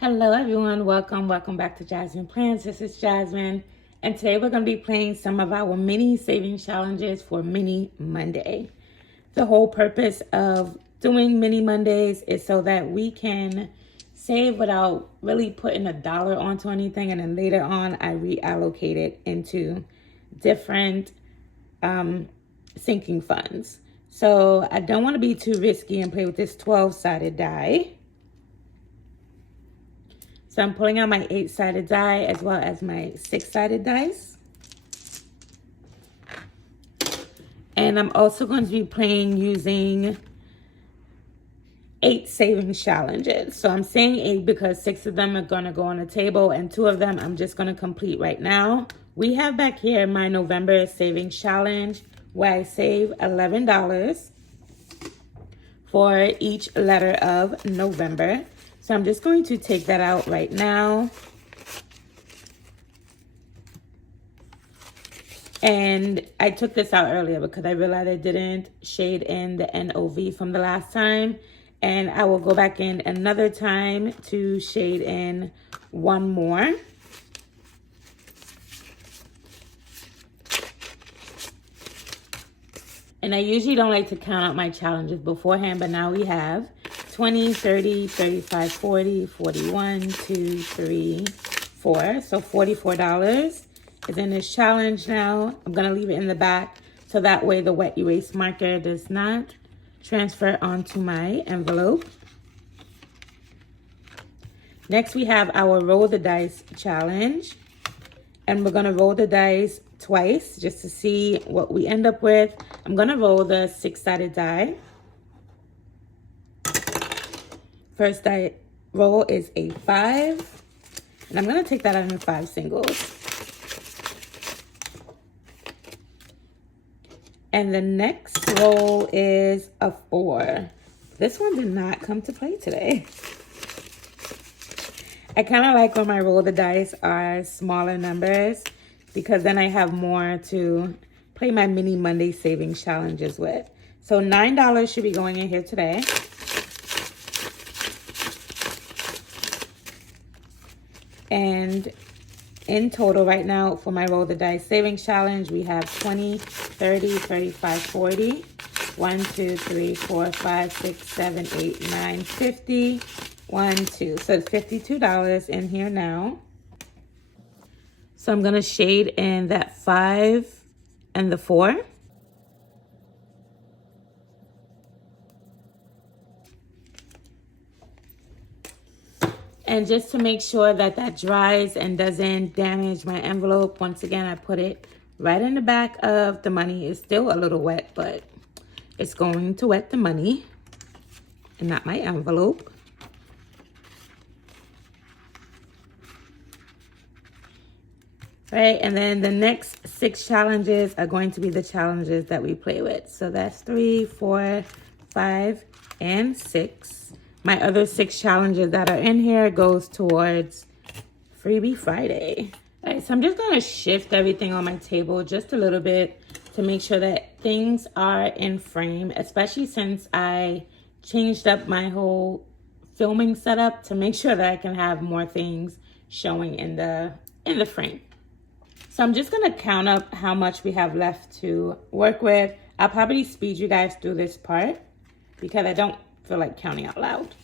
Hello everyone, welcome back to Jasmine Plans. This is Jasmine, and today we're going to be playing some of our mini savings challenges for Mini Monday. The whole purpose of doing Mini Mondays is so that we can save without really putting a dollar onto anything, and then later on I reallocate it into different sinking funds. So I don't want to be too risky and play with this 12-sided die. So I'm pulling out my 8-sided die as well as my 6-sided dice. And I'm also going to be playing using 8 savings challenges. So I'm saying 8 because 6 of them are going to go on the table and 2 of them I'm just going to complete right now. We have back here my November savings challenge where I save $11 for each letter of November. So I'm just going to take that out right now. And I took this out earlier because I realized I didn't shade in the NOV from the last time. And I will go back in another time to shade in one more. And I usually don't like to count out my challenges beforehand, but now we have 20, 30, 35, 40, 41, 2, 3, 4. So $44 is in this challenge now. I'm going to leave it in the back so that way the wet erase marker does not transfer onto my envelope. Next, we have our roll the dice challenge. And we're going to roll the dice twice just to see what we end up with. I'm going to roll the 6-sided die. First die roll is a 5. And I'm going to take that out in 5 singles. And the next roll is a 4. This one did not come to play today. I kind of like when my roll the dice are smaller numbers because then I have more to play my Mini Monday savings challenges with. So $9 should be going in here today. And in total right now for my roll the dice savings challenge, we have 20, 30, 35, 40, 1, 2, 3, 4, 5, 6, 7, 8, 9, 50, 1, 2. So it's $52 in here now. So I'm going to shade in that 5 and the 4. And just to make sure that that dries and doesn't damage my envelope, once again, I put it right in the back of the money. It's still a little wet, but it's going to wet the money and not my envelope. Right, and then the next 6 challenges are going to be the challenges that we play with. So that's 3, 4, 5, and 6. My other 6 challenges that are in here goes towards Freebie Friday. All right, so I'm just going to shift everything on my table just a little bit to make sure that things are in frame, especially since I changed up my whole filming setup to make sure that I can have more things showing in the frame. So I'm just going to count up how much we have left to work with. I'll probably speed you guys through this part because I don't feel like counting out loud.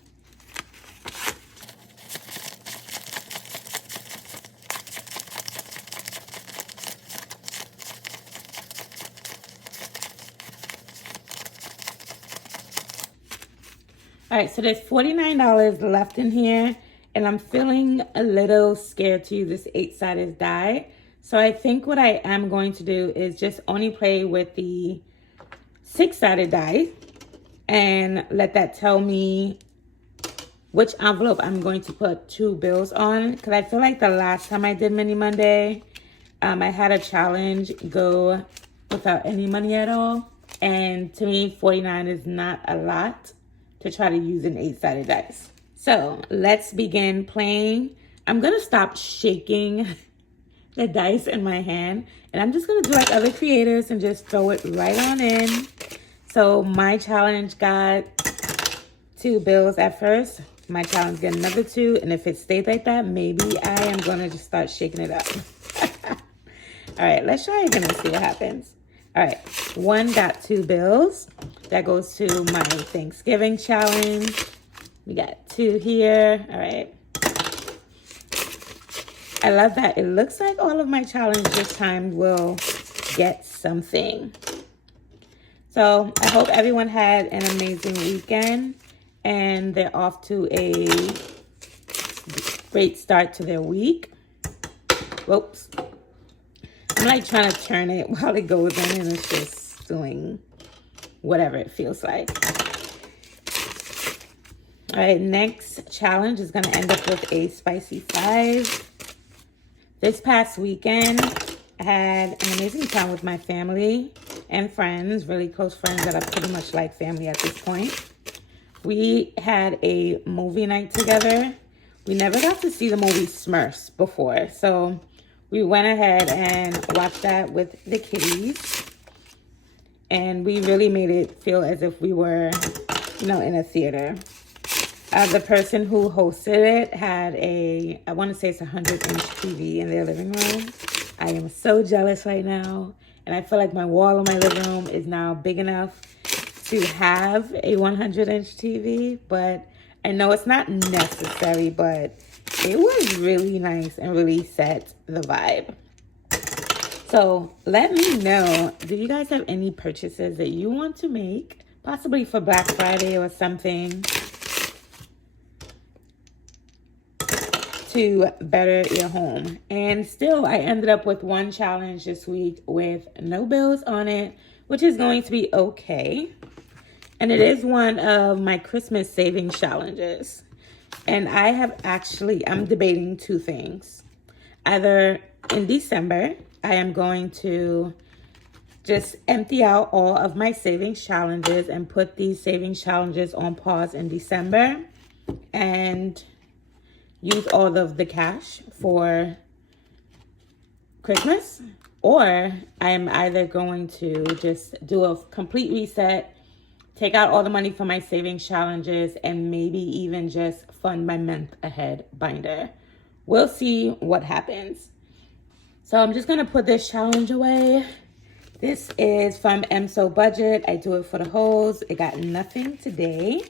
All right, so there's $49 left in here, and I'm feeling a little scared to use this 8-sided die. So I think what I am going to do is just only play with the 6-sided die and let that tell me which envelope I'm going to put 2 bills on. Because I feel like the last time I did Mini Monday, I had a challenge go without any money at all. And to me, 49 is not a lot to try to use an 8-sided dice. So let's begin playing. I'm going to stop shaking the dice in my hand, and I'm just going to do like other creators and just throw it right on in. So my challenge got 2 bills at first. my challenge get another 2. And if it stays like that, maybe I am going to just start shaking it up. All right, let's try again and see what happens. All right, 1 got 2 bills. That goes to my Thanksgiving challenge. We got 2 here. All right. I love that. It looks like all of my challenges this time will get something. So I hope everyone had an amazing weekend and they're off to a great start to their week. Whoops. I'm like trying to turn it while it goes in and it's just doing whatever it feels like. All right, next challenge is going to end up with a spicy 5. This past weekend, I had an amazing time with my family and friends, really close friends that are pretty much like family at this point. We had a movie night together. We never got to see the movie Smurfs before, so we went ahead and watched that with the kiddies. And we really made it feel as if we were, in a theater. The person who hosted it had I want to say it's a 100-inch TV in their living room. I am so jealous right now. And I feel like my wall in my living room is now big enough to have a 100-inch TV. But I know it's not necessary, but it was really nice and really set the vibe. So let me know, do you guys have any purchases that you want to make? Possibly for Black Friday or something, to better your home. And still, I ended up with 1 challenge this week with no bills on it, which is going to be okay. And it is one of my Christmas savings challenges. And I'm debating 2 things. Either in December, I am going to just empty out all of my savings challenges and put these savings challenges on pause in December and use all of the cash for Christmas, or I'm either going to just do a complete reset, take out all the money from my savings challenges, and maybe even just fund my month ahead binder. We'll see what happens. So I'm just going to put this challenge away. This is from MSO Budget. I do it for the hoes. It got nothing today.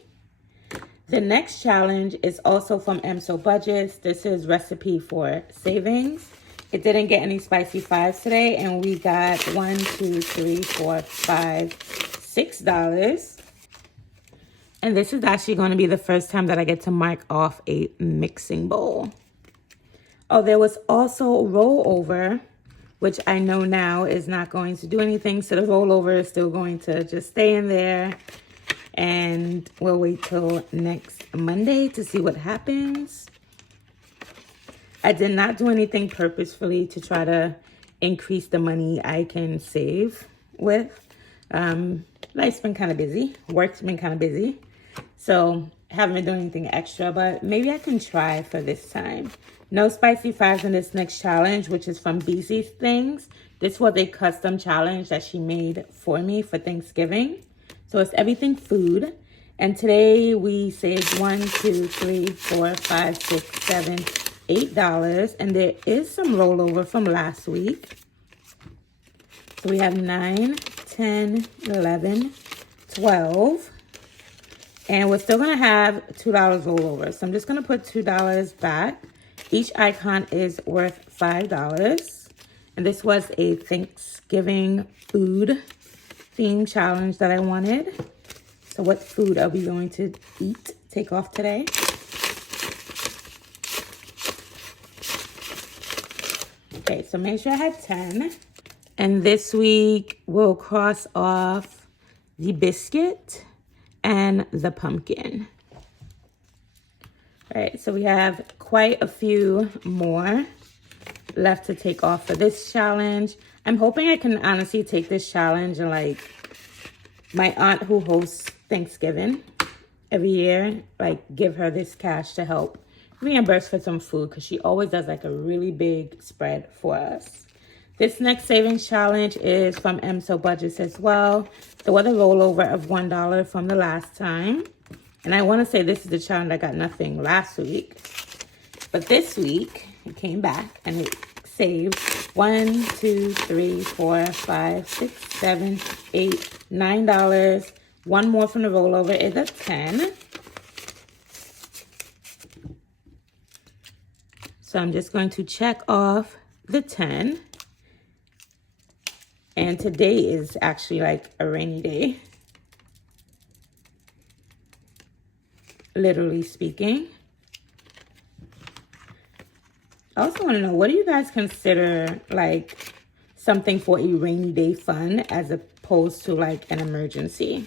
The next challenge is also from MSO Budgets. This is Recipe for Savings. It didn't get any spicy 5s today, and we got $6. And this is actually going to be the first time that I get to mark off a mixing bowl. Oh, there was also rollover, which I know now is not going to do anything. So the rollover is still going to just stay in there. And we'll wait till next Monday to see what happens. I did not do anything purposefully to try to increase the money I can save with. Life's been kind of busy. Work's been kind of busy. So haven't been doing anything extra, but maybe I can try for this time. No spicy 5s in this next challenge, which is from BC's Things. This was a custom challenge that she made for me for Thanksgiving. So it's everything food. And today we saved $1, 2, 3, 4, 5, 6, 7, $8. And there is some rollover from last week. So we have 9, 10, 11, 12. And we're still going to have $2 rollover. So I'm just going to put $2 back. Each icon is worth $5. And this was a Thanksgiving food theme challenge that I wanted. So what food are we going to take off today? Okay, so make sure I had 10. And this week we'll cross off the biscuit and the pumpkin. All right, so we have quite a few more left to take off for this challenge. I'm hoping I can honestly take this challenge and like my aunt who hosts Thanksgiving every year, like give her this cash to help reimburse for some food because she always does like a really big spread for us. This next savings challenge is from MSO Budgets as well. There was a rollover of $1 from the last time. And I want to say this is the challenge I got nothing last week. But this week, it came back and it saved 1, 2, 3, 4, 5, 6, 7, 8, $9. One more from the rollover is a 10. So I'm just going to check off the 10. And today is actually like a rainy day, literally speaking. I also want to know, what do you guys consider like something for a rainy day fun as opposed to like an emergency?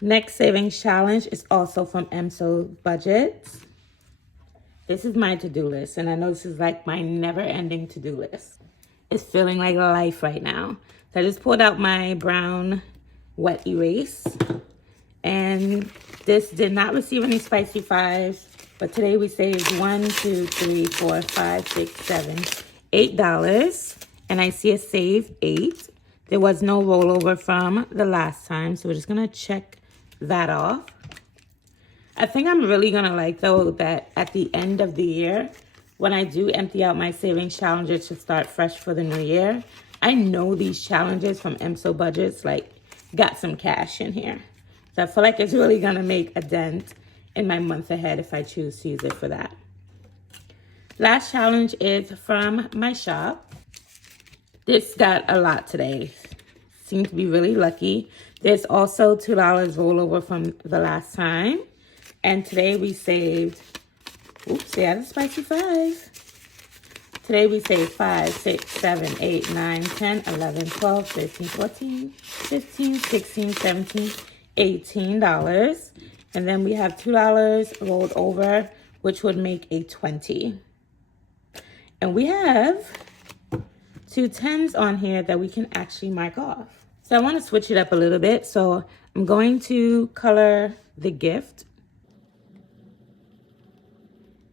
Next savings challenge is also from EMSO Budgets. This is my to-do list, and I know this is like my never-ending to-do list. It's feeling like life right now. So I just pulled out my brown wet erase, and this did not receive any spicy fives, but today we saved $1, 2, 3, 4, 5, 6, 7, $8, and I see a save 8. There was no rollover from the last time, so we're just gonna check that off. I think I'm really gonna like, though, that at the end of the year, when I do empty out my savings challenges to start fresh for the new year, I know these challenges from EMSO Budgets like got some cash in here. So I feel like it's really gonna make a dent in my month ahead if I choose to use it for that. Last challenge is from my shop. This got a lot today. Seemed to be really lucky. There's also $2 rollover from the last time. And today we saved, oops, they had a spicy 5. Today we saved 5, 6, 7, 8, 9, 10, 11, 12, 13, 14, 15, 16, 17, $18. And then we have $2 rolled over, which would make a 20. And we have 2 10s on here that we can actually mark off. So I want to switch it up a little bit. So I'm going to color the gift.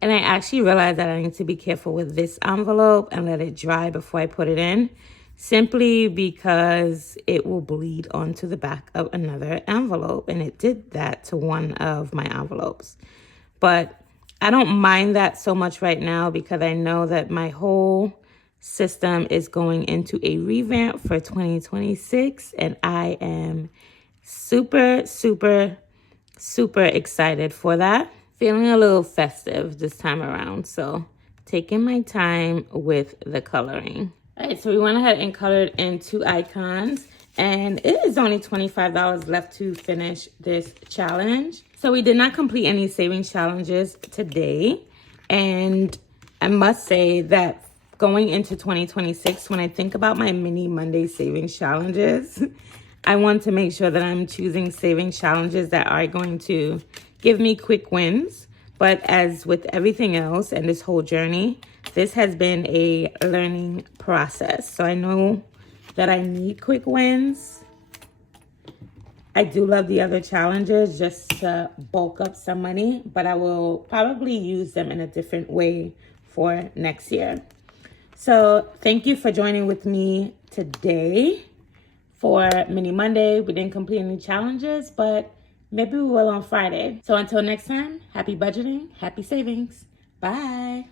And I actually realized that I need to be careful with this envelope and let it dry before I put it in, simply because it will bleed onto the back of another envelope. And it did that to one of my envelopes. But I don't mind that so much right now because I know that my whole system is going into a revamp for 2026. And I am super, super, super excited for that. Feeling a little festive this time around, so taking my time with the coloring. All right, so we went ahead and colored in 2 icons, and it is only $25 left to finish this challenge. So we did not complete any savings challenges today, and I must say that going into 2026, when I think about my mini Monday savings challenges, I want to make sure that I'm choosing savings challenges that are going to give me quick wins. But as with everything else and this whole journey, this has been a learning process. So I know that I need quick wins. I do love the other challenges just to bulk up some money, but I will probably use them in a different way for next year. So thank you for joining with me today for Mini Monday. We didn't complete any challenges, but maybe we will on Friday. So until next time, happy budgeting, happy savings. Bye.